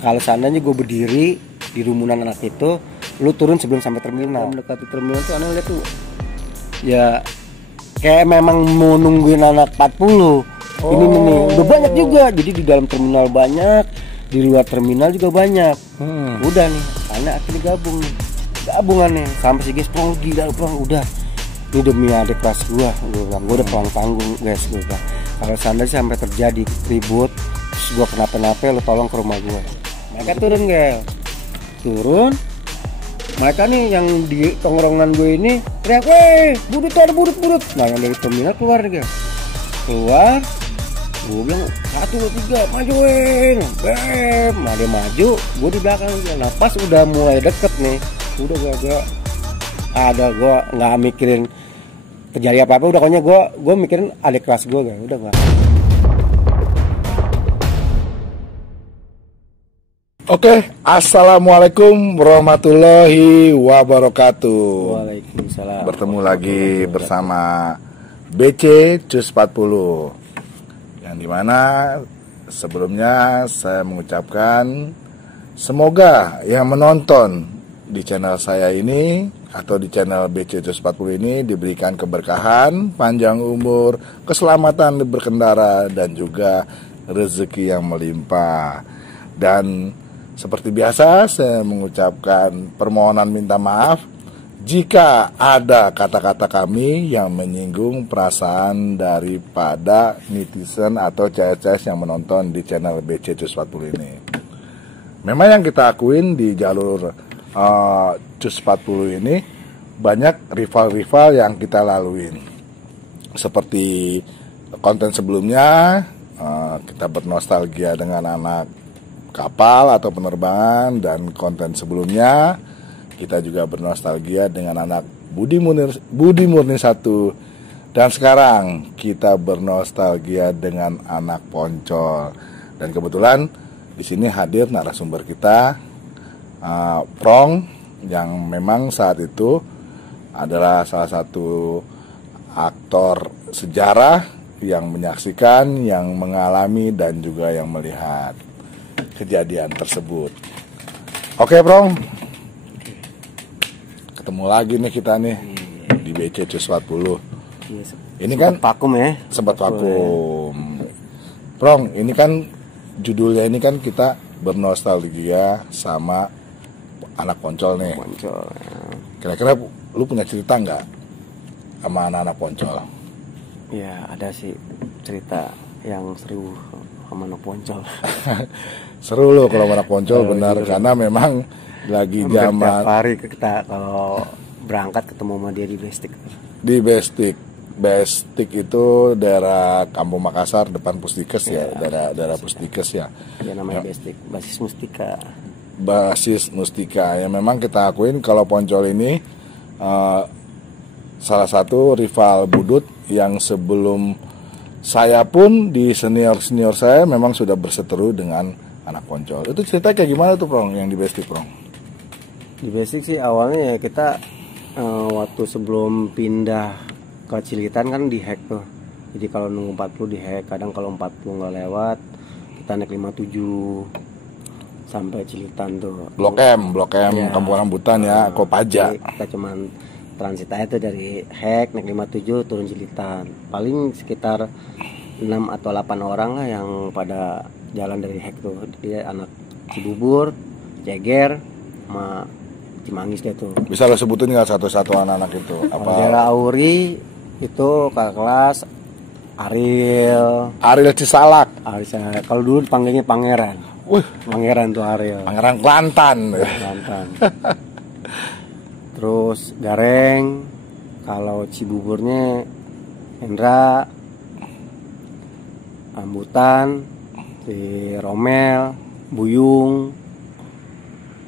Kalau seandainya gue berdiri di rumunan anak itu, lu turun sebelum sampai terminal. Mendekati terminal tuh aneh lihat tuh, ya kayak memang mau nungguin anak 40. Ini nih udah banyak juga. Jadi di dalam terminal banyak, di luar terminal juga banyak. Udah nih, anak akhirnya gabungan nih sampai si guys pulang gila pulang udah. Ini demi adik kelas gue bilang, gue udah pulang tanggung guys, gue bilang. Kalau seandainya sampai terjadi ribut, terus gue kenapa-napa, lo tolong ke rumah gue. Mereka turun turun. Mereka nih yang di tongkrongan gue ini teriak, weh budut ada budut. Nah yang dari terminal keluar keluar. Gue bilang 1, 2, 3 majuin, bem. Nah dia maju, gue di belakang. Nah pas udah mulai deket nih, udah gue nggak mikirin terjadi apa udah, pokoknya gue mikirin adik kelas gue udah nggak. Oke, assalamualaikum warahmatullahi wabarakatuh. Waalaikumsalam. Bertemu lagi bersama BC Cus 40. Yang dimana sebelumnya saya mengucapkan semoga yang menonton di channel saya ini atau di channel BC Cus 40 ini diberikan keberkahan, panjang umur, keselamatan berkendara, dan juga rezeki yang melimpah. Dan seperti biasa saya mengucapkan permohonan minta maaf jika ada kata-kata kami yang menyinggung perasaan daripada netizen atau CS yang menonton di channel BC Cus 40 ini. Memang yang kita akuin di jalur Cus 40 ini banyak rival-rival yang kita laluin. Seperti konten sebelumnya, kita bernostalgia dengan anak kapal atau penerbangan, dan konten sebelumnya kita juga bernostalgia dengan anak Budi Murni 1, dan sekarang kita bernostalgia dengan anak Poncol. Dan kebetulan di sini hadir narasumber kita, Prong, yang memang saat itu adalah salah satu aktor sejarah yang menyaksikan, yang mengalami, dan juga yang melihat kejadian tersebut. Oke, Prong, ketemu lagi nih kita nih di BC Cus 40. Ini kan vakum ya, sempat vakum. Prong, ini kan judulnya ini kan kita bernostalgia sama anak Poncol nih. Poncol. Kira-kira lu punya cerita nggak sama anak-anak Poncol? Ya ada sih cerita yang seru sama anak Poncol. Seru loh kalau anak Poncol, benar, karena memang lagi zaman tiap hari kita kalau berangkat ketemu sama dia di Bestik. Di Bestik itu daerah Kampung Makassar, depan Pusdikes ya, daerah Pusdikes ya. Ya namanya Bestik, basis Mustika. Ya memang kita akuin kalau Poncol ini salah satu rival budut yang sebelum saya pun di senior saya memang sudah berseteru dengan anak Poncol. Itu cerita kayak gimana tuh, Prong, yang di Bestik, Prong? Di Bestik sih awalnya ya kita waktu sebelum pindah ke Cilitan kan dihack tuh. Jadi kalau nunggu 40 dihack, kadang kalau 40 nggak lewat kita naik 57 sampai Cilitan tuh. Blok M ya, Kampung Rambutan ya, Kopaja. Kita cuman transit aja tuh dari hack naik 57 turun Cilitan. Paling sekitar 6 atau 8 orang lah yang pada jalan dari hack tuh. Dia anak Cibubur, Ceger, sama Cimanggis dia tuh. Bisa lo sebutin nggak satu-satu anak-anak itu? Apa? Daerah Auri itu kakak kelas Ariel Cisalak. Kalau dulu dipanggilnya Pangeran. Pangeran tuh Ariel. Pangeran Kelantan. Terus Gareng. Kalau Cibuburnya Hendra, Rambutan, si Romel, Buyung.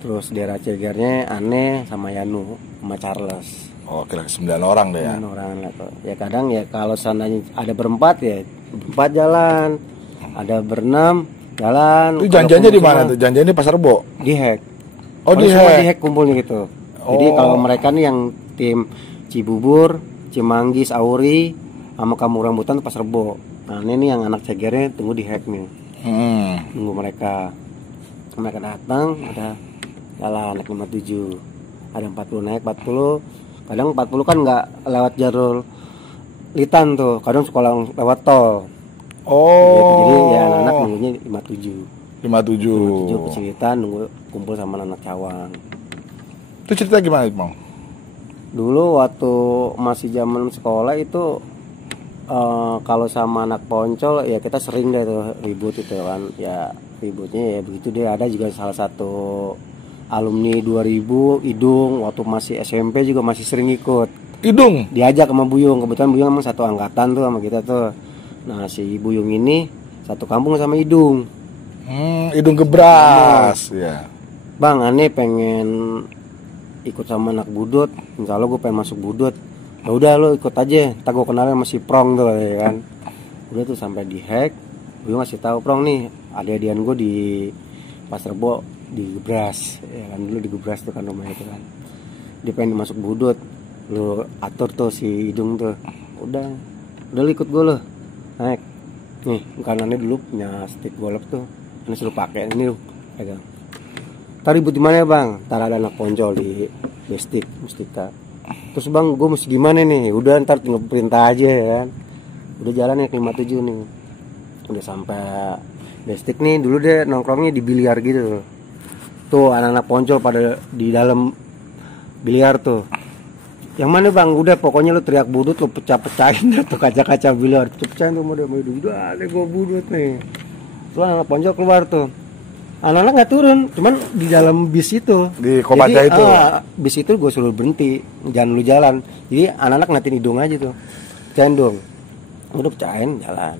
Terus daerah Cegernya Aneh sama Yanu sama Charles. Oh, kira 9 orang deh ya. 9 orang lah tuh. Ya kadang ya kalau seandainya ada berempat ya berempat jalan, ada berenam jalan. Itu janjiannya di mana tuh? Janjiannya di Pasar Rebo? Di hack. Oh, di hack kumpulnya gitu. Jadi kalau mereka nih yang tim Cibubur, Cimanggis, Auri sama Kampung Rambutan tuh Pasar Rebo. Nah ini nih yang anak Cegernya tunggu di hack nih. Nunggu mereka. mereka datang ada jalan naik 57, ada 40 naik 40, kadang 40 kan nggak lewat jalur litan tuh, kadang sekolah lewat tol. Gitu. Jadi ya anak-anak nunggunya 57 ke Cilitan, nunggu kumpul sama anak Cawang. Itu cerita gimana Bang? Dulu waktu masih zaman sekolah itu kalau sama anak Poncol ya kita sering deh tuh ribut itu kan. Ya ributnya ya begitu deh. Ada juga salah satu alumni 2000 Idung waktu masih SMP juga masih sering ikut. Idung Diajak sama Buyung, kebetulan Buyung emang satu angkatan tuh sama kita tuh. Nah si Buyung ini satu kampung sama Idung. Idung Gebras ya. Bang, aneh pengen ikut sama anak Budut, insya Allah gue pengen masuk Budut. Ya udah lo ikut aja, tak gue kenalnya masih Prong tuh ya kan. Udah tuh sampai di hack, gue ngasih tahu Prong nih, adik-adian gue di Pasar Rebo di Gebras, ya kan dulu di Gebras tuh kan rumahnya itu kan. Dia pengen masuk Budut, lo atur tuh si Idung tuh. Udah lo ikut gue lo, naik. Nih kanannya dulu punya stick golf tuh, ini suruh pakai ini lo, pegang. Tadi ribut di mana ya bang? Ntar ada anak Poncol di Bestik, Mustika. Terus bang, gue mesti gimana nih? Udah ntar tinggal perintah aja ya kan. Udah jalan ya ke 57 nih. Udah sampai Bestik nih, dulu deh nongkrongnya di biliar gitu. Tuh anak-anak Poncol pada di dalam biliar tuh. Yang mana bang? Udah pokoknya lu teriak Budut, lu pecah-pecahin tuh kaca-kaca biliar. Pecah-pecahin tuh model udah ada gue Budut nih. Terus anak Poncol keluar tuh. Anak-anak nggak turun, cuman di dalam bis itu. Di Kopaja itu. Bis itu gue suruh berhenti, jangan lu jalan. Jadi anak-anak ngatin Idung aja tuh, pecahin dong. Udah pecahin jalan.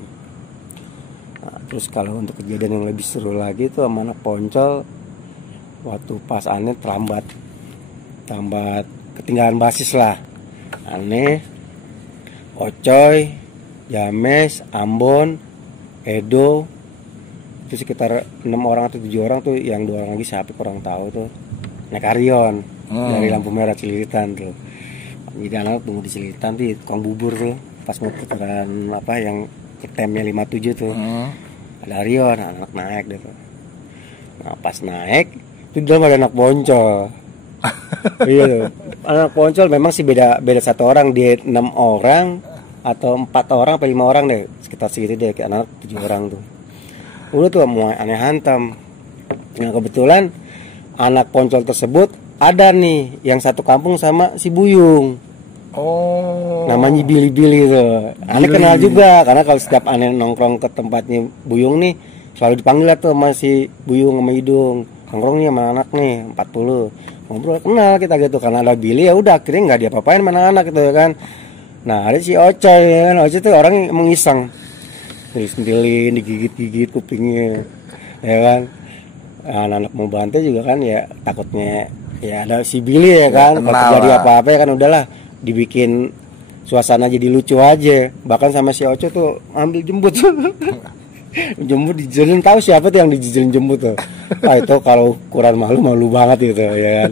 Nah, terus kalau untuk kejadian yang lebih seru lagi tuh sama anak Poncol, waktu pas aneh terlambat ketinggalan basis lah. Aneh, Ocoy, James, Ambon, Edo. Itu sekitar 6 orang atau 7 orang tuh, yang 2 orang lagi siapa kurang tahu tuh, naik Arion dari lampu merah Cililitan tuh. Jadi anak tunggu di Cililitan tuh tukang bubur tuh pas mau putaran apa yang temnya 57 tuh. Ada Arion, anak naik deh tuh. Nah pas naik itu dalam ada anak Poncol. Iya tuh, anak Poncol memang sih beda satu orang, dia 6 orang atau 4 orang atau 5 orang deh, sekitar segitu deh, kayak anak 7 orang tuh. Udah tuh mau aneh hantam. Nah kebetulan anak Poncol tersebut ada nih yang satu kampung sama si Buyung. Namanya Billy tuh. Aneh kenal juga karena kalau setiap aneh nongkrong ke tempatnya Buyung nih selalu dipanggil lah tuh sama si Buyung sama Idung. Nongkrong nih sama anak nih 40. Ngobrol kenal kita gitu, karena ada Billy ya udah akhirnya nggak diapa-apain sama anak gitu ya kan. Nah ada si Ocoy ya kan, Ocoy tuh orang mengiseng. Sentilin, digigit-gigit kupingnya ya kan. Anak-anak mau bantai juga kan ya takutnya ya ada si Billy ya kan, kalau terjadi apa-apa ya kan udahlah dibikin suasana jadi lucu aja. Bahkan sama si Oco tuh ambil jembut jembut dijelin, tahu siapa tuh yang dijelin jembut tuh. Itu kalau ukuran malu banget gitu ya kan.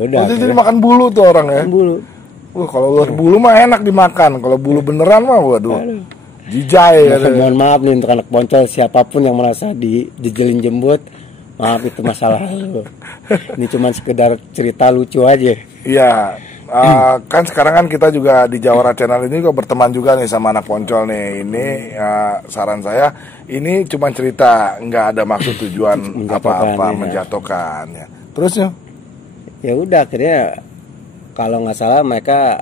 Udah jadi makan bulu tuh orang ya, bulu. Kalau bulu mah enak dimakan, kalau bulu beneran mah waduh jijai. Mohon maaf nih untuk anak Poncol, siapapun yang merasa dijelin jembut, maaf itu masalah lu. Ini cuma sekedar cerita lucu aja. Iya, kan sekarang kan kita juga di Jawara Channel ini juga berteman juga nih sama anak Poncol nih. Ini saran saya, ini cuma cerita, nggak ada maksud tujuan apa-apa menjatuhkan ya. Terusnya? Ya udah akhirnya kalau nggak salah mereka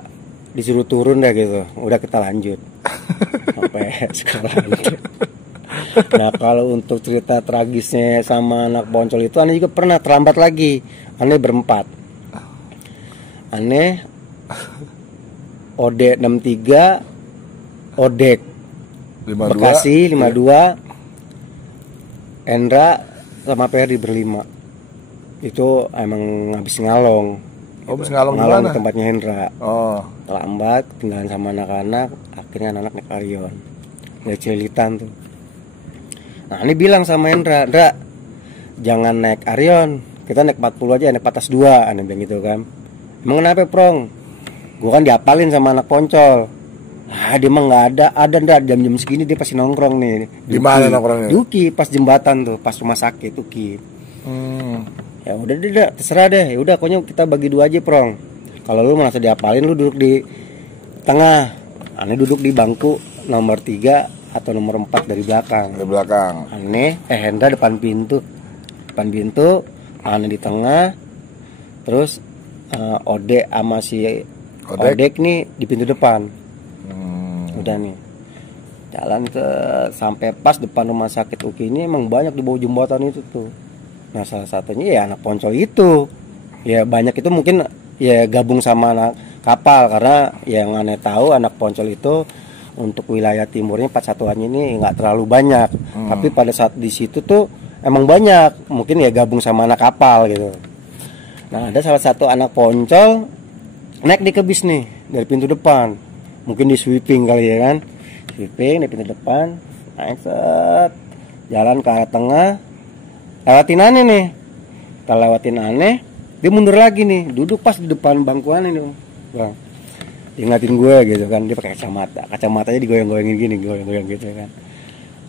disuruh turun deh gitu. Udah kita lanjut. Sampai sekarang. Nah kalau untuk cerita tragisnya sama anak Poncol itu, aneh juga pernah terlambat lagi. Aneh berempat. Aneh Ode 63, Odek 52, Bekasi 52, Endra sama Perdi berlima. Itu emang habis ngalong. Habis ngalong di tempatnya Hendra. Terlambat, tinggalan sama anak-anak. Akhirnya anak-anak naik Arion, naik Cililitan tuh. Nah ini bilang sama Hendra, jangan naik Arion, kita naik 40 aja, naik patas 2. Aneh bilang gitu kan. Emang kenapa Prong? Gue kan diapalin sama anak Poncol. Dia mah nggak ada jam-jam segini dia pasti nongkrong nih. Di mana nongkrongnya? Duki pas jembatan tuh, pas rumah sakit Duki. Ya udah deh, terserah deh. Ya udah, pokoknya kita bagi 2 aja, Prong. Kalau lu merasa diapalin, lu duduk di tengah. Aneh duduk di bangku nomor 3 atau nomor 4 dari belakang. Di belakang. Hendra depan pintu. Depan pintu, Aneh di tengah. Terus Ode sama si Odek nih di pintu depan. Udah nih. Jalan sampai pas depan rumah sakit UKI ini emang banyak di bawah jembatan itu tuh. Nah, salah satunya ya anak Poncol itu. Ya banyak itu mungkin ya gabung sama anak kapal, karena yang Aneh tahu anak Poncol itu untuk wilayah timurnya 41-an ini nggak terlalu banyak. Tapi pada saat di situ tuh emang banyak, mungkin ya gabung sama anak kapal gitu. Nah, ada salah satu anak Poncol naik di kebis nih dari pintu depan. Mungkin di sweeping kali ya kan. Sweeping di pintu depan, naik set, jalan ke arah tengah. Lewatin Aneh nih. Kita lewatin Aneh, dia mundur lagi nih, duduk pas di depan bangku Aneh nih, Bang. Dia ngeliatin gue gitu kan, dia pakai kacamatanya digoyang-goyangin gini, goyang-goyang gitu kan.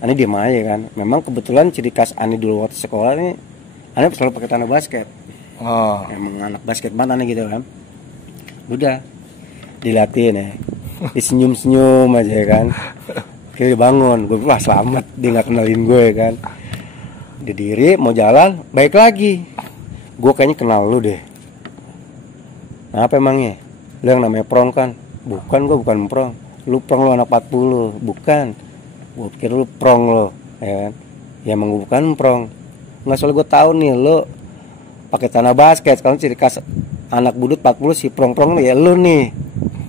Aneh diem aja kan. Memang kebetulan ciri khas Aneh dulu waktu sekolah nih, Aneh selalu pakai celana basket. Emang anak basket banget Aneh gitu kan. Udah dilatih ya, disenyum-senyum aja kan. Akhirnya dia bangun, gue wah selamat, dia nggak kenalin gue kan. Dia diri mau jalan, baik lagi. Gue kayaknya kenal lu deh. Nah, apa emangnya? Lu yang namanya Prong kan? Bukan, gue bukan Prong. Lu Prong, lu anak 40. Bukan. Gue pikir lu Prong lo, ya kan? Ya emang gue bukan Prong. Nggak, soalnya gue tahu nih lu pakai celana basket. Sekarang ciri khas anak budut 40 si Prong-prong ya lu nih.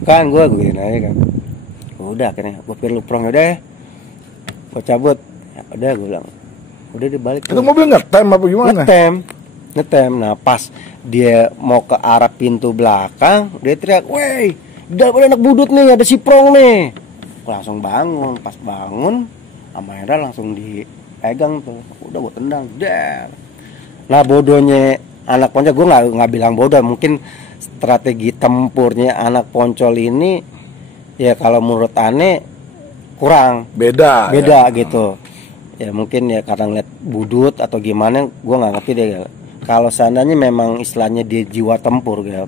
Kan gue gini aja kan. Udah akhirnya gue pikir lu Prong, udah ya. Gue cabut. Ya, udah gue bilang. Udah dia balik. Itu mobil ngetem apa gimana? Ngetem. Nah, pas dia mau ke arah pintu belakang, dia teriak, "Woi, udah anak budut nih, ada si Prong nih." Gue langsung bangun. Pas bangun, sama Hendra langsung dipegang tuh. Udah gue tendang. Der. Nah, bodohnya anak Poncol, gue nggak bilang bodoh, mungkin strategi tempurnya anak Poncol ini ya kalau menurut Aneh kurang beda ya. Gitu ya, mungkin ya karena ngeliat budut atau gimana, gue nggak ngerti deh. Kalau seandainya memang istilahnya dia jiwa tempur gitu,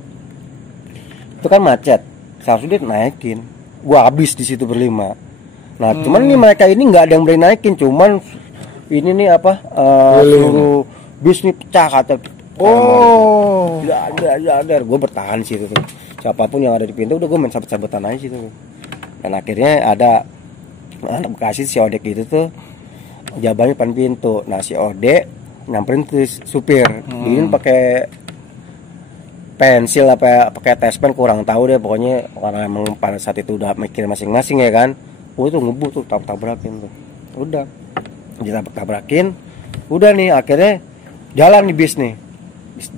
itu kan macet, seharusnya dia naikin. Gue habis di situ berlima. Nah, cuman ini mereka ini nggak ada yang berani naikin, cuman ini nih apa seluruh bis nih pecah kata. Ada. Gue bertahan sih itu tuh. Siapapun yang ada di pintu udah gue main sabet-sabetan aja situ. Dan akhirnya ada anak Bekasi si Odek itu tuh jabannya depan pintu. Nah, si Odek nyamperin ke supir. Dia pakai pensil apa pakai tespen kurang tahu deh, pokoknya karena emang pada saat itu udah mikir masing-masing ya kan. Itu ngebut tuh tabrakin tuh. Udah. Ditabrak-tabrakin. Udah nih akhirnya jalan di bis nih.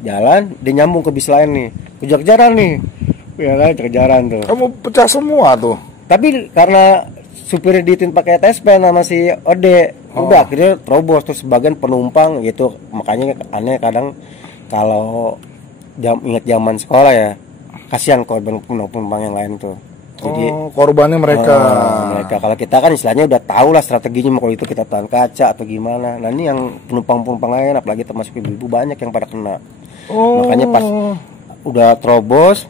Jalan, dia nyambung ke bis lain nih. Kejar-kejaran nih. Ya kan, kejaran tuh. Kamu pecah semua tuh. Tapi karena supirnya diitin pakai tespen sama si Ode, udah akhirnya terobos. Terus sebagian penumpang gitu. Makanya Aneh kadang kalau ingat zaman sekolah ya, kasihan korban penumpang yang lain tuh. Jadi korbannya mereka. Kalau kita kan istilahnya udah tahu lah strateginya, kalau itu kita tahan kaca atau gimana. Nah, ini yang penumpang lain, apalagi termasuk ibu-ibu, banyak yang pada kena. Makanya pas udah terobos,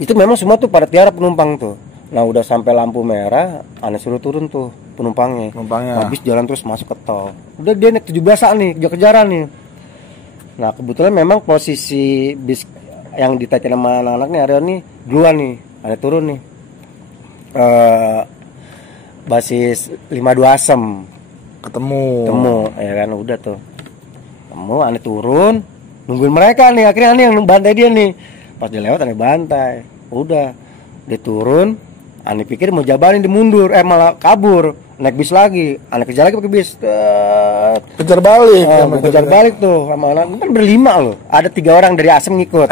itu memang semua tuh pada tiara penumpang tuh. Nah, udah sampai lampu merah, Aneh suruh turun tuh penumpangnya. Habis jalan terus masuk ke tol. Udah dia naik 17-an nih, kejar-kejaran nih. Nah, kebetulan memang posisi bis yang ditaikin sama anak-anak nih, area nih duluan nih, Aneh turun nih. Basis 52 Asem ketemu ya kan, udah tuh ketemu. Aneh turun nungguin mereka nih, akhirnya Aneh yang bantai dia nih. Pas dia lewat Aneh bantai, udah dia turun. Aneh pikir mau jabanin, dia mundur, malah kabur naik bis lagi. Aneh kejar lagi pakai bis, kejar balik kejar balik tuh sama anak kan berlima loh, ada 3 orang dari Asem ngikut.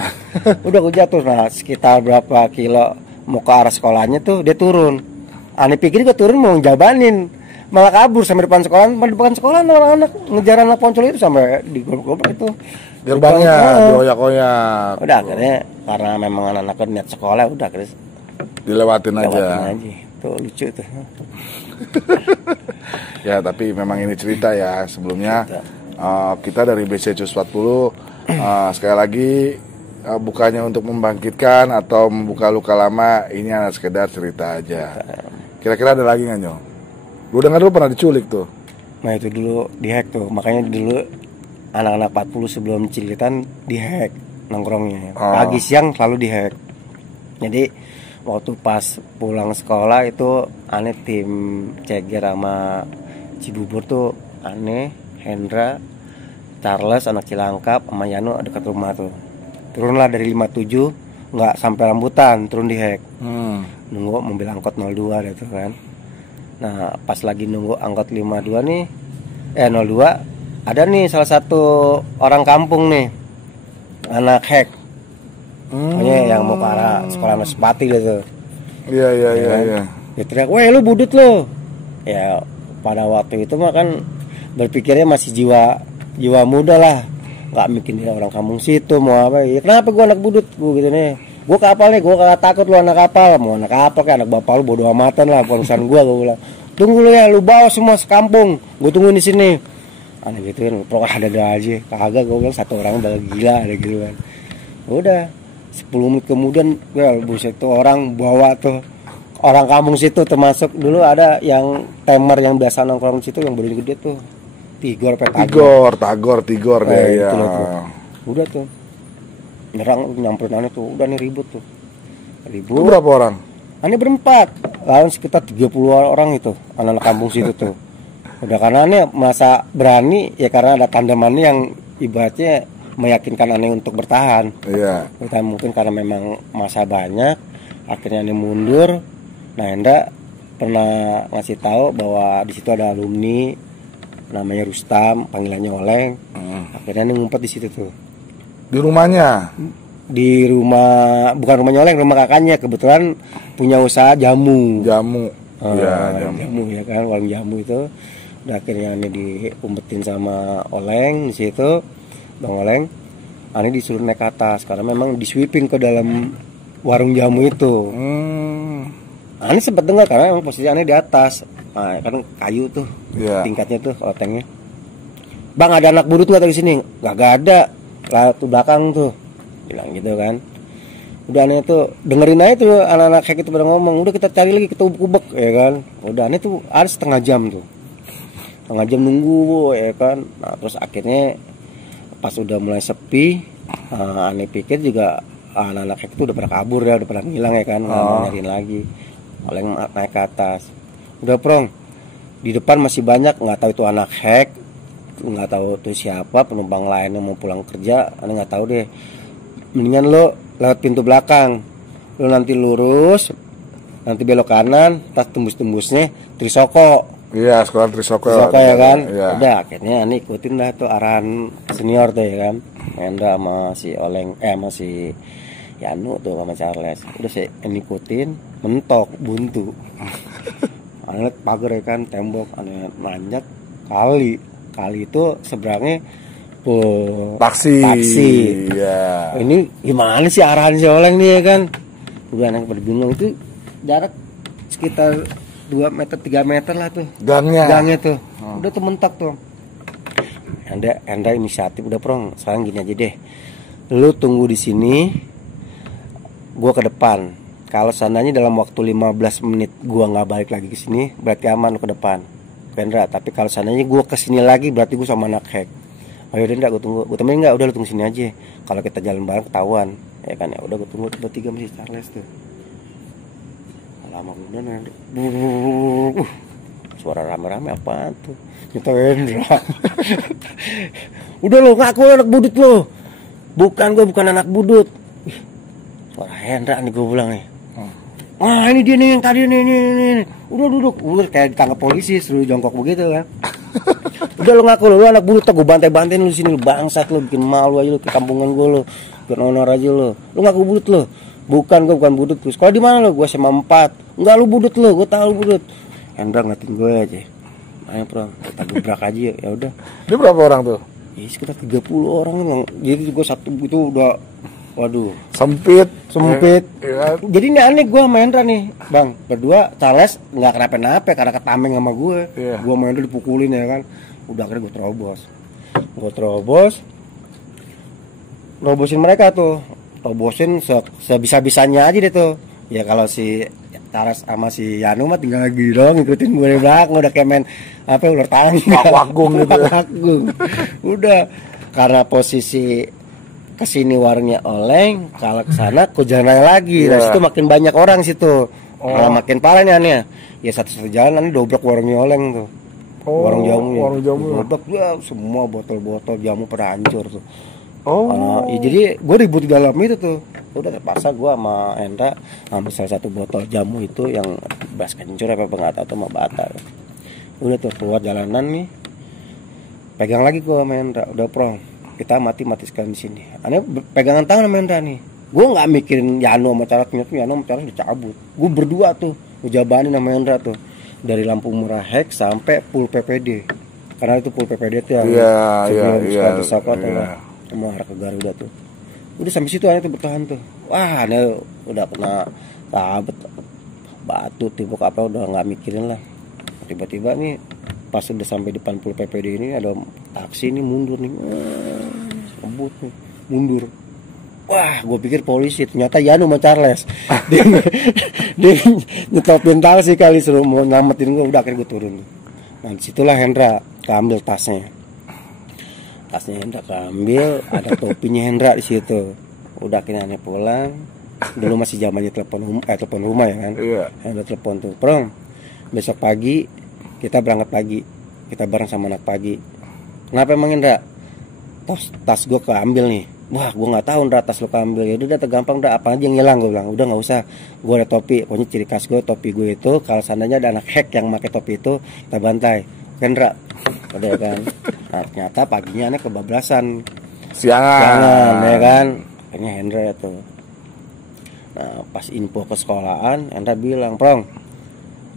Udah gue jatuh. Nah, sekitar berapa kilo mau ke arah sekolahnya tuh dia turun. Aneh pikir gue turun mau jabanin, malah kabur sampai depan sekolah. Anak-anak ngejar anak Poncol itu sampai digobrak itu gerbangnya, dioyak-oyak. Udah akhirnya karena memang anak-anak niat sekolah, udah akhirnya dilewatin aja. Tuh lucu tuh. Ya, tapi memang ini cerita ya. Sebelumnya Kita dari BC Cus 40 sekali lagi bukannya untuk membangkitkan atau membuka luka lama, ini hanya sekedar cerita aja. Kira-kira ada lagi nggak, Nyong? Gue dengar dulu pernah diculik tuh. Nah itu dulu dihack tuh, makanya dulu anak-anak 40 sebelum cilitan dihack nongkrongnya. Pagi siang selalu dihack. Jadi waktu pas pulang sekolah itu aneh tim Ceger sama Cibubur tuh aneh, Hendra, Charles anak Cilangkap sama Yano dekat rumah tuh. Turunlah dari 57 nggak sampai rambutan, turun dihack. Nunggu mobil angkot 02 gitu kan. Nah pas lagi nunggu angkot 52 nih 02 ada nih salah satu orang kampung nih anak hack. Pokoknya yang mau ke arah sekolah Sepati gitu. Iya. Dia teriak, "Weh lu budut lu." Ya pada waktu itu mah kan berpikirnya masih jiwa muda lah, nggak mikirin dia orang kampung situ mau apa. Ya kenapa gua anak budut gua gitu nih. Gua kapal nih, gua kagak takut lu anak kapal. Mau anak kapal kayak anak bapak lu bodo amatan lah urusan gua bilang. Tunggu lu ya, lu bawa semua sekampung. Gua tungguin di sini. Aneh gituin, pokoknya ada aja. Kagak gua bilang satu orang bakal gila ada gitu kan. Udah 10 menit kemudian ya buset tuh orang bawa tuh orang kampung situ termasuk dulu ada yang temer yang biasa nongkrong situ yang badannya gede tuh. Tigor Tagor deh ya. Udah tuh. Nyerang nyamperin aneh tuh, udah nih ribut tuh. Ribut. Itu berapa orang? Aneh berempat. Lawan sekitar 30 orang itu anak-anak kampung situ tuh. Udah karena aneh masa berani ya karena ada tandemannya yang ibaratnya meyakinkan aneh untuk bertahan. Iya. Kita mungkin karena memang masa banyak, akhirnya aneh mundur. Nah, Enda pernah ngasih tahu bahwa di situ ada alumni namanya Rustam, panggilannya Oleng. Akhirnya aneh ngumpet di situ tuh. Di rumahnya? Di rumah, bukan rumahnya Oleng, rumah kakaknya. Kebetulan punya usaha jamu. Jamu ya kan, warung jamu itu. Udah akhirnya aneh diumpetin sama Oleng di situ. Bang Oleng, aneh disuruh naik ke atas karena memang disweeping ke dalam warung jamu itu. Aneh sempat dengar karena memang posisi aneh di atas. Nah, kan kayu tuh, tingkatnya tuh, lotengnya. Bang ada anak budut nggak di sini? Gak ada. Lah tuh belakang tuh, bilang gitu kan. Udah aneh tuh dengerin aja tuh anak-anak kayak gitu pada ngomong. Udah kita cari lagi, kita ubek-ubek ya kan. Udah aneh tuh ada setengah jam tuh, setengah jam nunggu ya kan. Nah terus akhirnya pas udah mulai sepi, aneh pikir juga anak-anak hack itu udah pada kabur ya, udah pada ngilang ya kan, nggak mau nyariin lagi. Oleng naik ke atas, udah prong di depan masih banyak, nggak tahu itu anak hack, nggak tahu itu siapa, penumpang lainnya mau pulang kerja, aneh nggak tahu deh. Mendingan lo lewat pintu belakang, lo nanti lurus, nanti belok kanan, tas tembus-tembusnya Trisoko. Iya, sekolah Trisoko ya kan. Ya. Udah akhirnya aneh ikutin dah tuh arahan senior tuh ya kan. Hendra sama si Oleng sama si Yanu tuh sama Charles. Udah saya ikutin, mentok buntu. Aneh pagar ya kan, tembok, aneh manjat kali itu seberangnya taksi. Iya. Ini gimana sih arahan si Oleng nih ya kan. Udah aneh berbingung itu jarak sekitar 2 meter 3 meter lah tuh gangnya tuh. Udah tuh mentok tuh. Anda inisiatif udah prong. Sekarang gini aja deh, lu tunggu di sini, gua ke depan. Kalau seandainya dalam waktu 15 menit gua nggak balik lagi ke sini, berarti aman lu ke depan, Kendra. Tapi kalau seandainya gua kesini lagi, berarti gua sama anak hack. Ayo Kendra, gua tunggu. Gua temenin nggak? Udah lu tunggu sini aja. Kalau kita jalan bareng ketahuan, ya kan ya. Udah gua tunggu bertiga masih Charles tuh. Lama kemudian suara rame-rame apaan tuh, kita Hendra. Udah lo ngaku anak budut lo. Bukan anak budut. Suara Hendra nih gue bilang nih. Wah ini dia nih yang tadi nih. Udah duduk, kayak ditangkap polisi suruh jongkok begitu kan. Udah lo ngaku lo anak budut, gue bantai-bantain lu sini, lu bangsat lu, bikin malu aja lu ke kampungan gue lo, bikin honor aja lo. Lu ngaku budut lo. Bukan, gue bukan budut. Terus kalau di mana lo? Gue SMA 4. Enggak, lu budut lo, gue tahu lu budut. Hendra ngatin gue aja. Ayo bro, kita gebrak aja ya udah. Dia berapa orang tuh? Ya sekitar 30 orang yang. Jadi gue satu itu udah, waduh. Sempit. Ya. Jadi ini aneh gue sama Hendra nih, bang. Berdua Charles nggak kenapa-napa karena ketameng sama gue. Gue sama Hendra dipukulin ya kan. Udah akhirnya gue terobos. Gue robosin mereka tuh, sebisa-bisanya aja deh tuh. Ya kalau si Taras sama si Yanu mah tinggal lagi dong ngikutin gue di belakang, udah kayak main apa ular tangga, Wagung gitu. Wagung. Udah karena posisi kesini warungnya oleng, kalau kesana ke jalan raya lagi. Nah situ makin banyak orang situ. Malah makin parah nih aneh. Ya satu jalan dobrak warungnya oleng tuh. Warung jamu. Dobrak ya semua botol-botol jamu pada hancur tuh. Ya jadi gue ribut di dalam itu tuh. Udah terpaksa gue sama Hendra ambil salah satu botol jamu itu yang beras kencur apa nggak tahu sama bata. Udah tuh keluar jalanan nih, pegang lagi gue sama Hendra. Udah Prong, kita mati sekali di sini. Aneh pegangan tangan sama Hendra nih. Gue nggak mikirin Yano sama Caras, Yano sama Caras dicabut. Gue berdua tuh ngejabanin sama Hendra tuh dari lampu merah Hek sampai pool PPD. Karena itu pool PPD tuh yang sebelum Saka mau arah ke Garuda tuh. Udah sampai situ aneh tuh bertahan tuh. Wah, aneh udah kena sahabat batu tibuk apa udah nggak mikirin lah. Tiba-tiba nih pas udah sampai depan pool PPD ini ada taksi nih mundur nih. Kebut nih, mundur. Wah, gue pikir polisi, ternyata Yanu sama Charles. dia nyetopin taksi kali suruh mau nyelamatin gue, udah akhirnya gue turun. Nah disitulah Hendra keambil tasnya. Tasnya Hendra keambil, ada topinya Hendra di situ. Udah akhirnya aneh pulang. Dulu masih zamannya telepon rumah ya kan. Hendra telepon tuh, Prong, besok pagi kita berangkat pagi. Kita bareng sama anak pagi. Kenapa emang Hendra? Tas gue keambil nih. Wah, gue nggak tahu Hendra tas lo keambil. Ya udah tergampang dah, apa aja yang hilang gue bilang. Udah nggak usah. Gue ada topi. Pokoknya ciri khas gue topi gue itu. Kalau seandainya ada anak hack yang pakai topi itu, kita bantai. Hendra, udah kan. Nah, ternyata paginya aneh kebablasan. Siangan ya kan. Akhirnya Hendra itu. Nah, pas info ke sekolahan, Hendra bilang, Prong,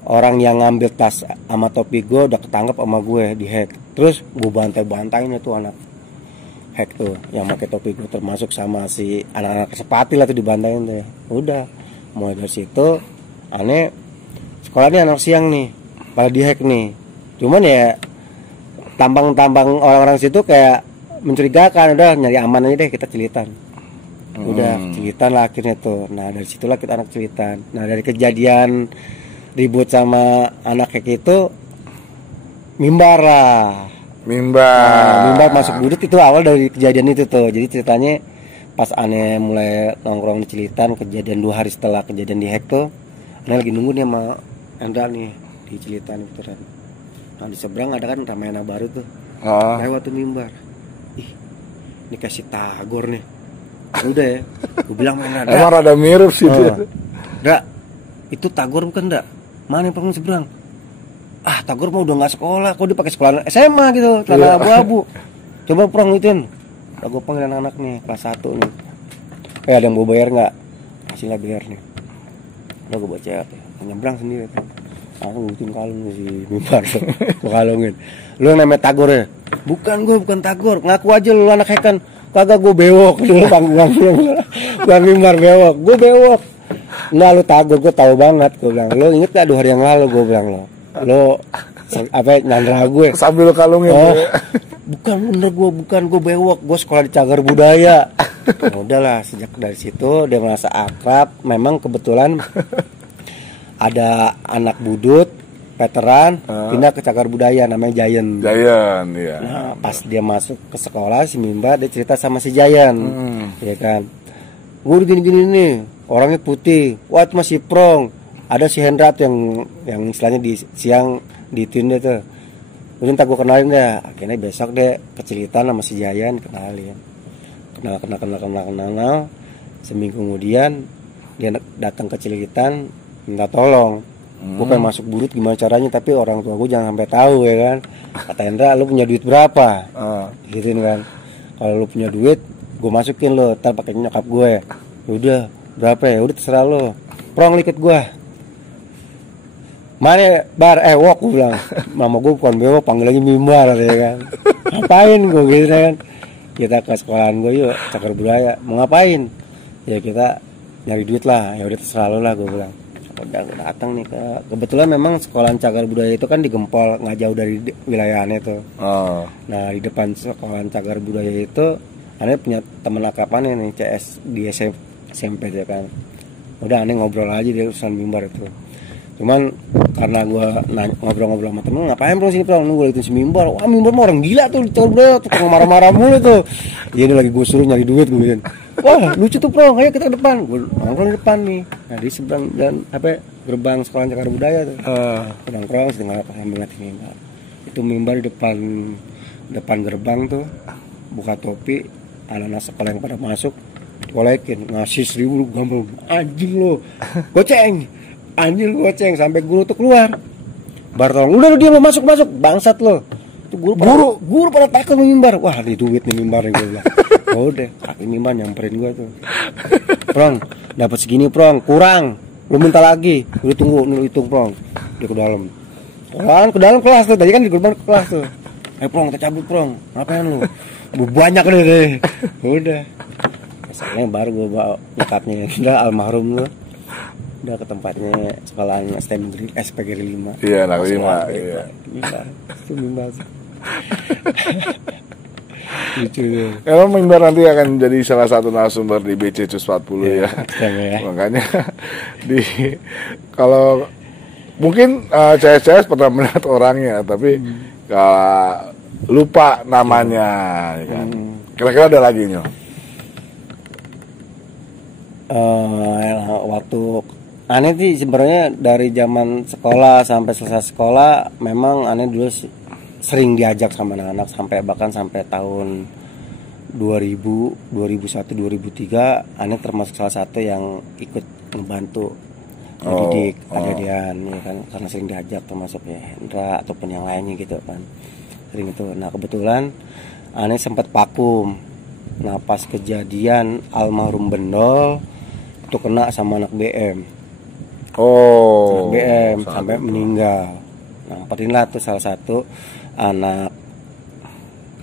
orang yang ngambil tas sama topi gue udah ketangkep sama gue di hack. Terus gue bantai-bantain itu anak hack tuh yang pakai topi gue, termasuk sama si anak-anak sepati lah tuh dibantain tuh ya. Udah mulai dari situ aneh sekolahnya anak siang nih pada di hack nih. Cuman ya tambang-tambang orang-orang situ kayak mencurigakan. Udah nyari aman aja deh, kita celitan. Udah celitan lah akhirnya tuh. Nah dari situlah kita anak celitan. Nah dari kejadian ribut sama anak hack itu mimbar lah. Mimbar masuk budut itu awal dari kejadian itu tuh. Jadi ceritanya pas aneh mulai nongkrong di Celitan, kejadian 2 hari setelah kejadian di hack tuh, aneh lagi nunggu nih sama Hendra nih di Celitan gitu kan. Nah di seberang ada kan Ramayana baru tuh. Lewat tuh mimbar. Ih, ini kasih Tagor nih. Udah ya, gue bilang mana emang rada mirip sih Dra, itu Tagor bukan Dra? Mana yang pernah seberang? Ah, Tagor mah udah nggak sekolah, kok dia pakai sekolah SMA gitu, celana abu-abu. Coba Prong ituin. Udah gue panggil anak-anak nih, kelas 1 nih. Ada yang mau bayar nggak? Hasilnya bayar nih. Udah gue baca apa? Nyebrang sendiri tuh. Aku ngikutin kalung si mimbar tuh. Gue kalungin. Lu yang namanya Tagor ya? Bukan, gue bukan Tagor. Ngaku aja lu anak hekan. Kagak, gue bewok dulu panggung-panggung. Gue mimbar bewok. Gue bewok. Enggak, lu Tagor, gue tahu banget. Gue bilang, lu inget gak 2 hari yang lalu? Gue bilang lo apa nyandra gue sambil kalungin. Bukan bener, gue bewok, gue sekolah di Cagar Budaya. Udahlah, sejak dari situ dia merasa akrab. Memang kebetulan ada anak budut veteran pindah ke Cagar Budaya namanya Giant iya. Nah, pas dia masuk ke sekolah si Mimba, dia cerita sama si Giant ya kan, gue gini-gini nih, orangnya putih, wah itu masih Prong. Ada si Hendra tuh yang istilahnya di siang diituin dia tuh. Udah ntar gue kenalin deh. Akhirnya besok deh kecelitan sama si Jayan, kenalin. Kenal. Seminggu kemudian dia datang ke Celitan minta tolong. Gue pengen masuk budut gimana caranya, tapi orang tua gue jangan sampai tahu ya kan. Kata Hendra, lu punya duit berapa? Gituin kan. Kalau lu punya duit, gue masukin lo, ntar pakai nyokap gue. Udah berapa ya? Udah terserah lo. Prong ikut gue. Mana bar wok, gue bilang. Mama gue bukan bewok, panggil lagi mimbar ya kan. Ngapain gue gitu kan. Kita ke sekolahan gue yuk, Cagar Budaya. Mau ngapain? Ya kita nyari duit lah. Ya udah terserah lo lah, gue bilang. udah datang nih kebetulan memang sekolahan Cagar Budaya itu kan di Gempol, nggak jauh dari wilayah Ane tuh. Nah di depan sekolahan Cagar Budaya itu Ane punya teman akapannya nih CS di SMP dia kan. Udah Ane ngobrol aja di urusan mimbar itu. Cuman karena gue ngobrol-ngobrol sama temen, ngapain bro sini bro, gue liatin si mimbar. Wah mimbar mah orang gila tuh, bro, tukang marah-marah mulu tuh. Iya ini lagi gue suruh nyari duit gue bilang. Wah lucu tuh bro, ayo kita ke depan. Gue nongkrong di depan nih. Nah di seberang dan gerbang sekolah Cagar Budaya tuh. Nongkrong setengah sambil ngeliatin mimbar. Itu mimbar di depan gerbang tuh, buka topi, anak-anak sekolah yang pada masuk, kolekin ngasih 1.000 gampang. Anjing lo, goceng. Anjing goceng sampai guru tuh keluar. Bartolong, udah dia lo masuk bangsat lo. Itu guru pada takut mimbar. Wah, ini duit nih mimbar gue bilang. Oh udah, kaki mimbar nyamperin gue tuh. Prong, dapat segini prong, kurang. Lu minta lagi. Lu tunggu, lu hitung prong. Dia ke dalam. Ke dalam kelas tuh. Tadi kan di gerbang kelas tuh. Prong, kita cabut prong. Ngapain lu? Banyak deh. Udah. Misalnya baru gue bawa nyokapnya udah almarhum lu. Udah ke tempatnya sekolahan SPG 5. Iya, anak 5. Iya. Itu mimbar. Lucu deh. Emang mimbar nanti akan jadi salah satu narasumber di BC Cus 40 ya. Makanya kalau mungkin CS pernah melihat orangnya tapi lupa namanya ya kan. Kira-kira ada lagi nih. Waktu Ane sih sebenarnya dari zaman sekolah sampai selesai sekolah memang Ane dulu sering diajak sama anak-anak bahkan sampai tahun 2000, 2001, 2003 Ane termasuk salah satu yang ikut membantu mendidik adik-adikan ya kan, karena sering diajak termasuk ya Hendra ataupun yang lainnya gitu kan, sering itu. Nah kebetulan Ane sempat vakum. Nah pas kejadian almarhum Bendol itu kena sama anak BM. Anak BM sampai meninggal. Nah, perinlah tuh salah satu anak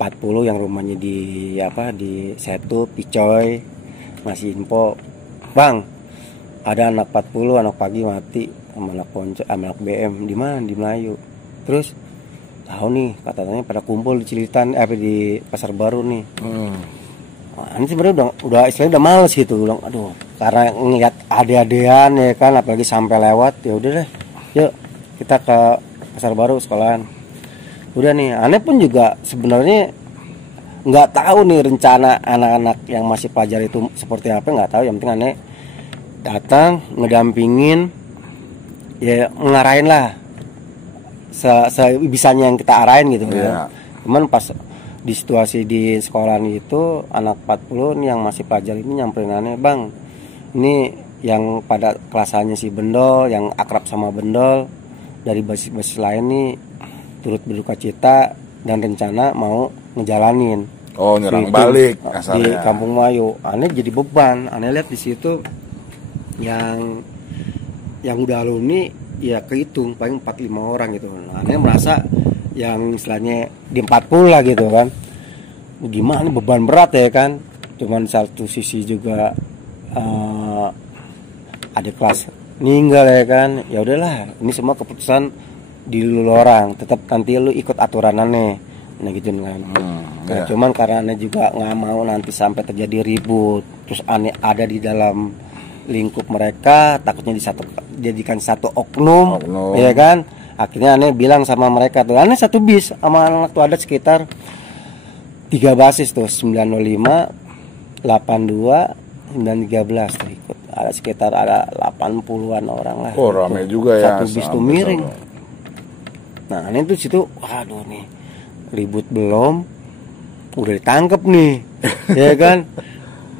40 yang rumahnya di Setu Picoy ngasih info, "Bang, ada anak 40 anak pagi mati sama anak ponco, anak BM di mana? Di Melayu." Terus tahu nih katanya pada kumpul di Cilitan di Pasar Baru nih. Ini sebenarnya udah istilahnya udah males gitu, bilang aduh karena ngeliat ade-adean ya kan, apalagi sampai lewat ya udah deh, yuk kita ke Pasar Baru sekolahan. Udah nih, Ane pun juga sebenarnya nggak tahu nih rencana anak-anak yang masih pelajar itu seperti apa, nggak tahu. Yang penting Ane datang ngedampingin, ya ngarahin lah sebisanya yang kita arahin gitu ya. Cuman pas di situasi di sekolahan itu anak 40 nih yang masih pelajar ini nyamperin Ane, "Bang, ini yang pada kelasannya si Bendol, yang akrab sama Bendol dari basis-basis lain nih turut berduka cita dan rencana mau ngejalanin nyerang balik di Kampung Melayu." Ane jadi beban. Ane lihat di situ yang udah alumni ya kehitung paling 4-5 orang gitu. Nah, Ane merasa yang istilahnya di 40 lah gitu kan, gimana beban berat ya kan. Cuman satu sisi juga ada kelas meninggal ya kan, ya udahlah ini semua keputusan di lu orang, tetap nanti lu ikut aturan Ane nah gitu kan. Nah, cuman karena Ane juga nggak mau nanti sampai terjadi ribut, terus Ane ada di dalam lingkup mereka, takutnya dijadikan satu oknum. Ya kan. Akhirnya Ane bilang sama mereka tuh, Ane satu bis sama anak tuh ada sekitar 3 basis tuh, 905, 82, 913 tuh ikut. Ada sekitar 80-an orang lah. Ramai juga ya. Satu bis tuh miring. Nah Ane tuh situ, waduh nih ribut belum, udah ditangkep nih, ya kan.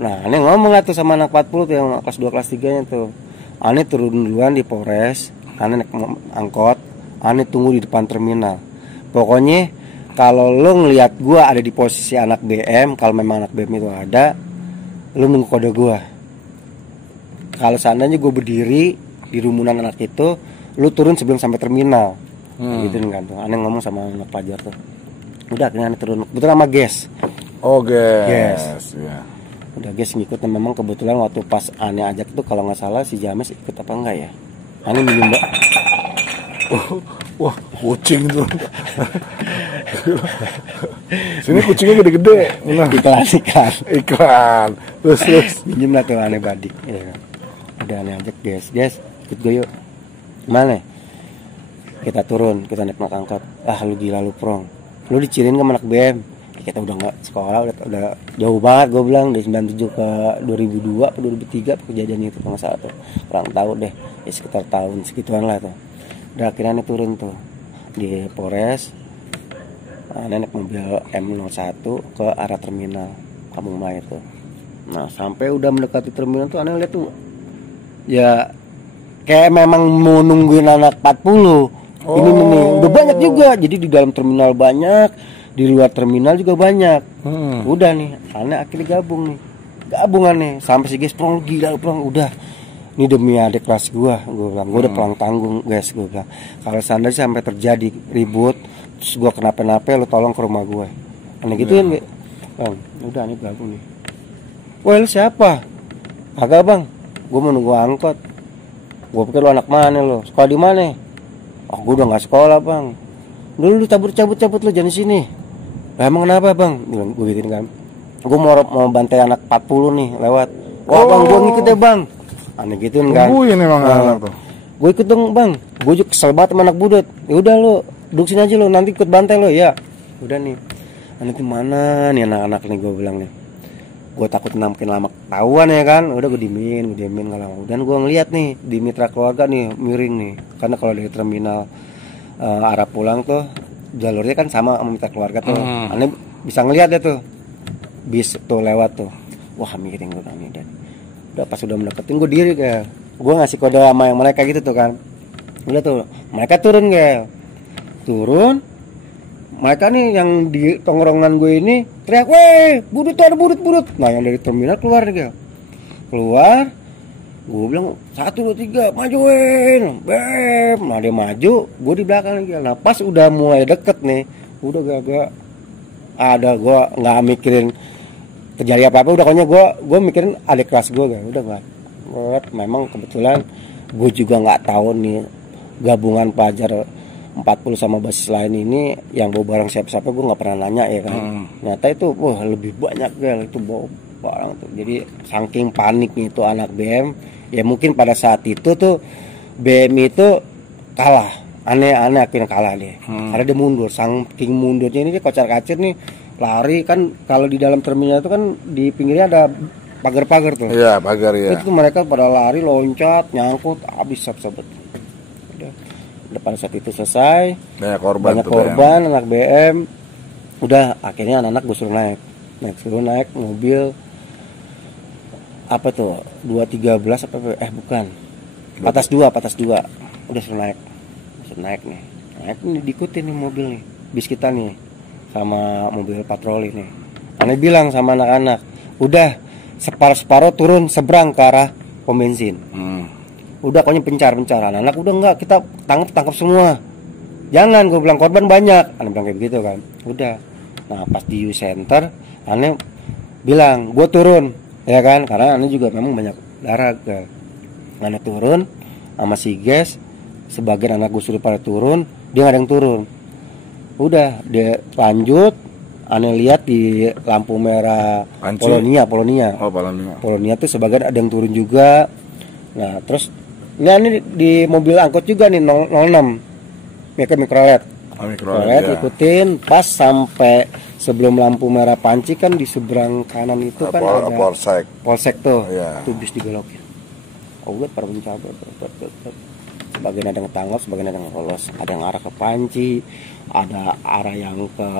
Nah Ane ngomong lah tuh sama anak 40 tuh yang kelas 2 kelas 3 nya tuh, Ane turun duluan di Polres, Ane naik angkot, Ane tunggu di depan terminal. Pokoknya kalau lo ngelihat gua ada di posisi anak BM, kalau memang anak BM itu ada, lo nunggu kode gua. Kalau seandainya gua berdiri di rumunan anak itu, lo turun sebelum sampai terminal. Gitu kan tuh. Ane ngomong sama anak pelajar tuh. Udah akhirnya Ane turun. Kebetulan sama Ges. Ges. Ya. Udah Ges ngikut, dan memang kebetulan waktu pas Ane ajak itu kalau nggak salah si James ikut apa enggak ya? Aneh minjem mbak. Wah, kucing tuh. Sini kucingnya gede-gede. Nah, iklan. Terus. Minjem lah tuh aneh badik. Ya. Udah aneh ajak guys, ikut gue yuk. Gimana? Kita turun, kita naik angkot. Ah lu gila lu prong. Lu diciriin sama anak BM. Kita udah nggak sekolah, udah jauh banget gue bilang dari 97 ke 2002 ke 2003 kejadian itu kalau nggak salah tuh. Kurang tahu deh, ya sekitar tahun segituan lah tuh. Udah akhirnya turun tuh di Polres. Naik mobil M01 ke arah terminal Kampung Melayu tuh. Nah sampai udah mendekati terminal tuh aneh lihat tuh ya kayak memang mau nungguin anak 40. Ini nih udah banyak juga. Jadi di dalam terminal banyak, di luar terminal juga banyak. Udah nih aneh akhirnya gabungan nih sampai si guys prong gila prong udah. Ini demi adik kelas gue bilang, gue udah pulang tanggung guys, gue bilang kalau seandainya sampai terjadi ribut terus gue kenapa-napa lu tolong ke rumah gue aneh gituin bang. Udah nih gabung nih. Wah lu siapa? Agak bang, gue mau nunggu angkot. Gue pikir lu anak mana lu, sekolah di mana? Oh gue udah nggak sekolah bang. Dulu lu cabut lu jangan sini. Lah emang kenapa bang? Bilang gue gituin kan. Gue mau bantai anak 40 nih lewat. Wah bang gue ngikut deh bang. Aneh gituin kan. Tungguin emang anak tuh. Gue ikut dong bang. Gue juga kesel banget sama anak budut. Ya udah lu duduk sini aja lu, nanti ikut bantai lu ya. Udah nih. Aneh tuh mana nih anak-anak nih gue bilang nih. Gue takut makin lama ketahuan ya kan. Udah gue diemin gak lama. Dan gue ngeliat nih di mitra keluarga nih miring nih. Karena kalau dari terminal arah pulang tuh jalurnya kan sama mitra keluarga tuh. Aneh bisa ngeliat deh tuh bis tuh lewat tuh. Wah miring gue nih dan udah pas udah mendeketin gue diri kayak gue ngasih kode sama yang mereka gitu tuh kan. Udah tuh mereka turun mereka nih yang di tongkrongan gue ini teriak weh budut tuh ada budut. Nah yang dari terminal keluar gue bilang 1, 2, 3 majuin bem. Nah dia maju gue di belakang lagi. Nah pas udah mulai deket nih udah gak ada gue nggak mikirin terjadi apa-apa, udah pokoknya gue mikirin adik kelas gue kan, udah gak. Memang kebetulan gue juga nggak tahu nih gabungan pelajar 40 sama basis lain ini yang bawa barang siapa-siapa gue nggak pernah nanya ya kan. Ternyata itu wah lebih banyak gal itu bawa barang tuh. Jadi saking paniknya itu anak BM ya mungkin pada saat itu tuh BM itu kalah. Aneh akhirnya kalah deh. Karena dia mundur, saking mundurnya ini dia kocar-kacir nih. Lari kan kalau di dalam terminal itu kan di pinggirnya ada pagar-pagar tuh. Iya, pagar ya. Itu mereka pada lari, loncat, nyangkut, habis sabet. Udah pada saat itu selesai. Banyak korban anak BM. Udah akhirnya anak-anak gue suruh naik mobil apa tuh? 213 apa bukan. Patas 2. Udah suruh naik nih. Naik nih diikutin nih mobil nih. Bis kita nih. Sama mobil patroli nih. Aneh bilang sama anak-anak, udah separuh turun seberang ke arah pom bensin. Udah pokoknya pencar anak udah enggak kita tangkap semua. Jangan gue bilang korban banyak. Aneh bilang kayak begitu kan. Udah. Nah pas di U Center, aneh bilang gue turun ya kan karena aneh juga memang banyak darah kan. Aneh turun sama si Ges, sebagian anak gue suruh pada turun, dia nggak ada yang turun. Udah dia lanjut, aneh lihat di lampu merah Polonia. Polonia tuh sebagian ada yang turun juga. Nah terus ini di mobil angkot juga nih 06 mikrolet ya. Ikutin pas sampai sebelum lampu merah Panci kan di seberang kanan itu kan ada polsek tuh. Tuh bis dibelokin. Udah para pencabat. Sebagian ada yang ketangkap, sebagian ada yang lolos. Ada yang arah ke Panci, ada arah yang ke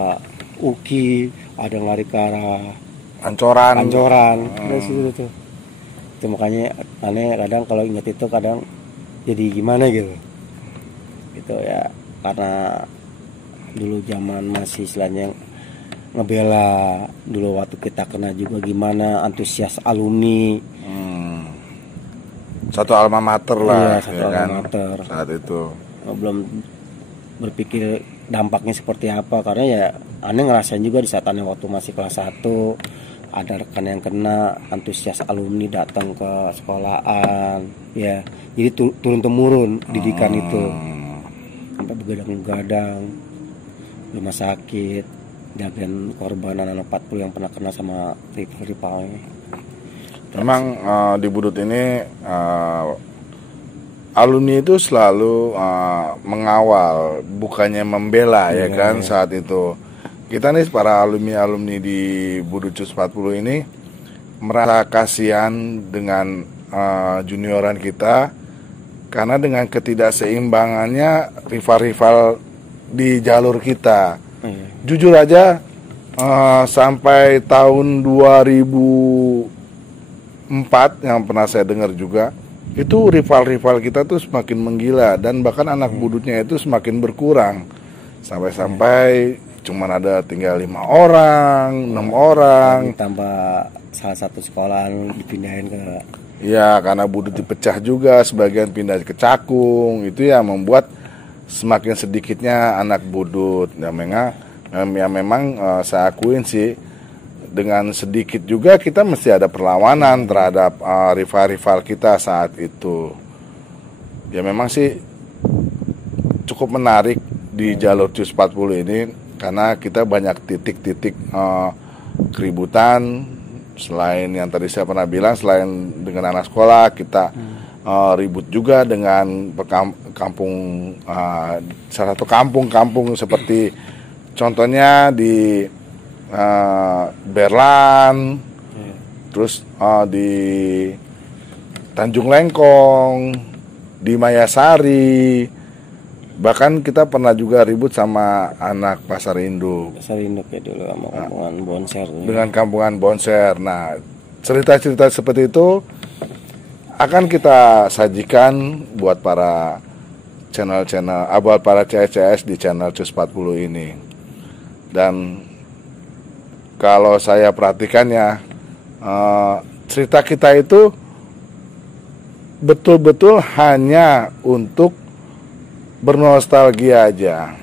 Uki, ada yang lari ke arah Pancoran. Terus itu. Itu makanya aneh kadang kalau ingat itu kadang jadi gimana gitu. Gitu ya karena dulu zaman masih istilahnya ngebela dulu waktu kita kena juga gimana antusias alumni. Satu alma mater lah, alma mater. Saat itu belum berpikir dampaknya seperti apa karena ya aneh ngerasain juga di saat aneh waktu masih kelas 1 ada rekan yang kena, antusias alumni datang ke sekolahan, ya. Jadi turun temurun didikan itu sampai begadang-begadang rumah sakit, jagain korban anak 40 yang pernah kena sama rivalnya. Memang di Budut ini alumni itu selalu mengawal, bukannya membela, ya kan. Saat itu kita nih para alumni di Budut Cus 40 ini merasa kasihan dengan junioran kita, karena dengan ketidakseimbangannya rival-rival di jalur kita. Jujur aja sampai tahun 2004 yang pernah saya dengar juga, itu rival-rival kita tuh semakin menggila, dan bahkan anak budutnya itu semakin berkurang, sampai cuman ada tinggal 5 orang, 6 orang, tambah salah satu sekolahan dipindahin ke, ya karena budut dipecah juga, sebagian pindah ke Cakung. Itu ya membuat semakin sedikitnya anak budut. Ya memang saya akuin sih, dengan sedikit juga kita mesti ada perlawanan terhadap rival-rival kita saat itu. Ya memang sih cukup menarik di jalur Cus 40 ini, karena kita banyak titik-titik keributan. Selain yang tadi saya pernah bilang, selain dengan anak sekolah, kita ribut juga dengan kampung, salah satu kampung seperti contohnya di Berlan, terus di Tanjung Lengkong, di Mayasari, bahkan kita pernah juga ribut sama anak Pasar Induk. Pasar Induk ya dulu, sama kampungan Bonser. Dengan kampungan Bonser. Nah, cerita-cerita seperti itu akan kita sajikan buat para channel-channel, buat para CS di channel Cus 40 ini. Dan kalau saya perhatikan ya, cerita kita itu betul-betul hanya untuk bernostalgia aja.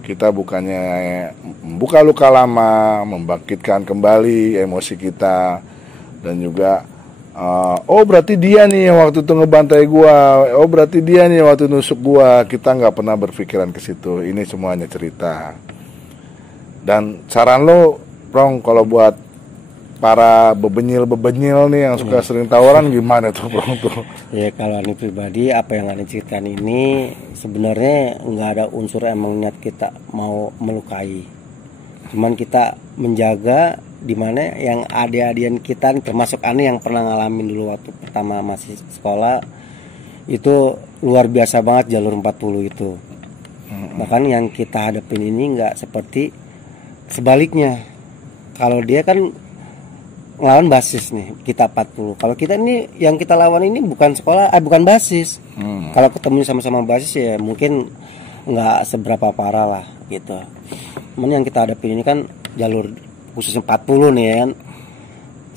Kita bukannya membuka luka lama, membangkitkan kembali emosi kita, dan juga oh berarti dia nih yang waktu itu ngebantai gua, oh berarti dia nih yang waktu nusuk gua. Kita nggak pernah berpikiran ke situ. Ini semuanya cerita. Dan saran lo, Prong, kalau buat para bebenyil nih yang suka sering tawaran, gimana tuh, Prong tuh? Ya kalau Ani pribadi, apa yang Ani ceritakan ini sebenarnya nggak ada unsur emang niat kita mau melukai. Cuman kita menjaga dimana yang adik-adian kita, termasuk Ani yang pernah ngalamin dulu waktu pertama masih sekolah, itu luar biasa banget jalur 40 itu. Bahkan yang kita hadapin ini nggak seperti sebaliknya. Kalau dia kan ngelawan basis nih, kita 40. Kalau kita ini yang kita lawan ini bukan sekolah, bukan basis. Kalau ketemu sama-sama basis ya mungkin nggak seberapa parah lah gitu. Cuman yang kita hadapin ini kan jalur khususnya 40 nih ya kan,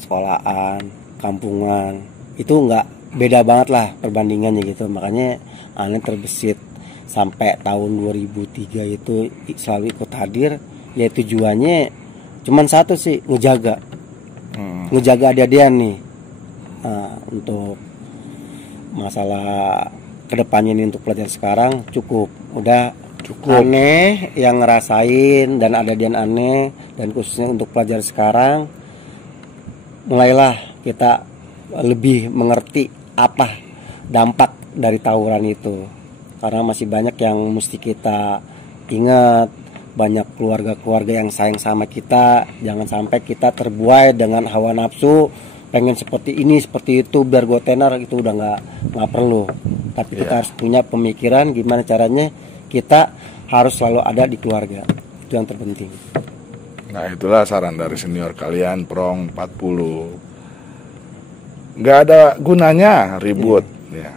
sekolahan, kampungan, itu nggak beda banget lah perbandingannya gitu. Makanya Ani terbesit sampai tahun 2003 itu selalu ikut hadir, ya tujuannya cuman satu sih, ngejaga adik-adian nih. Nah, untuk masalah kedepannya ini untuk pelajaran sekarang cukup aneh yang ngerasain, dan adik-adian aneh, dan khususnya untuk pelajaran sekarang mulailah kita lebih mengerti apa dampak dari tawuran itu, karena masih banyak yang mesti kita ingat. Banyak keluarga-keluarga yang sayang sama kita. Jangan sampai kita terbuai dengan hawa nafsu, pengen seperti ini seperti itu biar gue tenar, itu udah nggak perlu. Tapi kita harus punya pemikiran gimana caranya kita harus selalu ada di keluarga. Itu yang terpenting. Nah itulah saran dari senior kalian, Prong 40. Nggak ada gunanya ribut. Ya.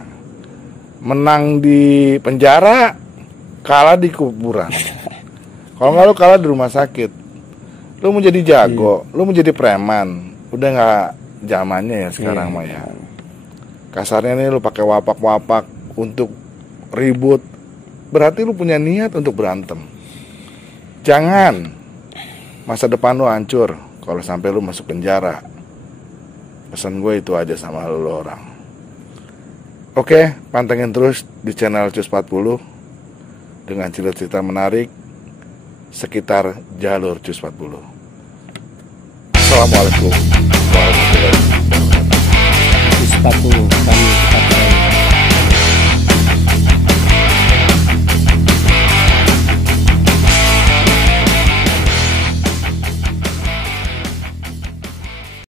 Menang di penjara, kalah di kuburan. Kalau nggak, lu kalah di rumah sakit. Lu mau jadi jago, lu mau jadi preman, udah nggak zamannya ya sekarang mah ya. Kasarnya nih lu pakai wapak-wapak untuk ribut, berarti lu punya niat untuk berantem. Jangan masa depan lu hancur kalau sampai lu masuk penjara. Pesan gue itu aja sama lu orang. Oke, pantengin terus di channel Cus 40 dengan cerita-cerita menarik sekitar jalur Cus 40. Assalamualaikum warahmatullahi wabarakatuh. Cus 40 kami tetap